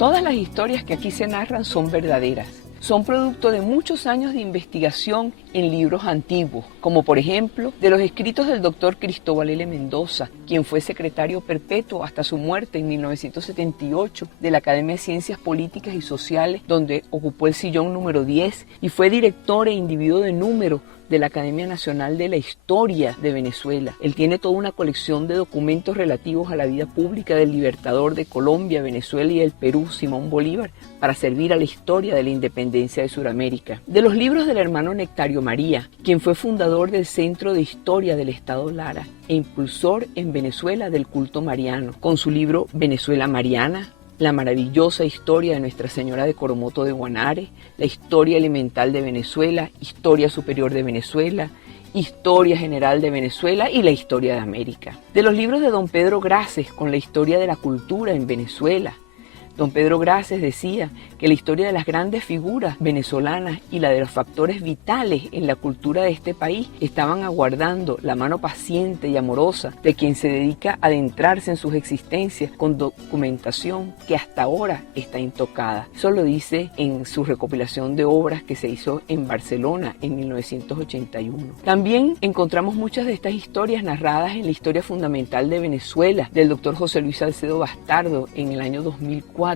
Todas las historias que aquí se narran son verdaderas. Son producto de muchos años de investigación en libros antiguos, como por ejemplo de los escritos del doctor Cristóbal L. Mendoza, quien fue secretario perpetuo hasta su muerte en 1978 de la Academia de Ciencias Políticas y Sociales, donde ocupó el sillón número 10 y fue director e individuo de número de la Academia Nacional de la Historia de Venezuela. Él tiene toda una colección de documentos relativos a la vida pública del libertador de Colombia, Venezuela y el Perú, Simón Bolívar, para servir a la historia de la independencia de Sudamérica. De los libros del hermano Nectario María, quien fue fundador del Centro de Historia del Estado Lara e impulsor en Venezuela del culto mariano, con su libro Venezuela Mariana, la maravillosa historia de Nuestra Señora de Coromoto de Guanare, la historia elemental de Venezuela, historia superior de Venezuela, historia general de Venezuela y la historia de América. De los libros de don Pedro Grases con la historia de la cultura en Venezuela. Don Pedro Grases decía que la historia de las grandes figuras venezolanas y la de los factores vitales en la cultura de este país estaban aguardando la mano paciente y amorosa de quien se dedica a adentrarse en sus existencias con documentación que hasta ahora está intocada. Eso lo dice en su recopilación de obras que se hizo en Barcelona en 1981. También encontramos muchas de estas historias narradas en la historia fundamental de Venezuela del doctor José Luis Salcedo Bastardo en el año 2004.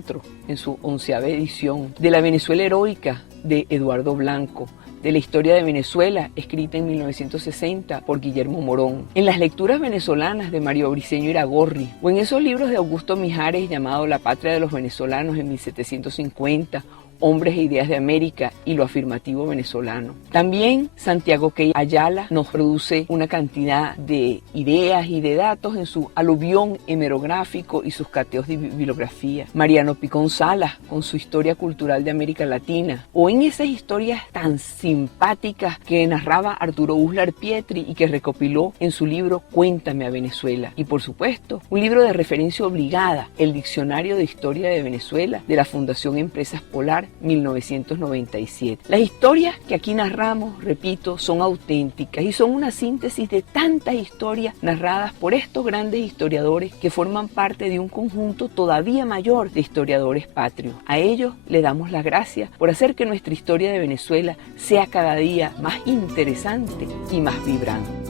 En su 11ª edición, de la Venezuela heroica de Eduardo Blanco, de la historia de Venezuela, escrita en 1960 por Guillermo Morón, en las lecturas venezolanas de Mario Briceño Iragorri, o en esos libros de Augusto Mijares llamado La Patria de los Venezolanos en 1750, Hombres e Ideas de América y lo afirmativo venezolano. También Santiago Key Ayala nos produce una cantidad de ideas y de datos en su aluvión hemerográfico y sus cateos de bibliografía. Mariano Picón Salas con su historia cultural de América Latina, o en esas historias tan simpáticas que narraba Arturo Uslar Pietri y que recopiló en su libro Cuéntame a Venezuela. Y por supuesto, un libro de referencia obligada, el Diccionario de Historia de Venezuela de la Fundación Empresas Polar 1997. Las historias que aquí narramos, repito, son auténticas y son una síntesis de tantas historias narradas por estos grandes historiadores que forman parte de un conjunto todavía mayor de historiadores patrios. A ellos le damos las gracias por hacer que nuestra historia de Venezuela sea cada día más interesante y más vibrante.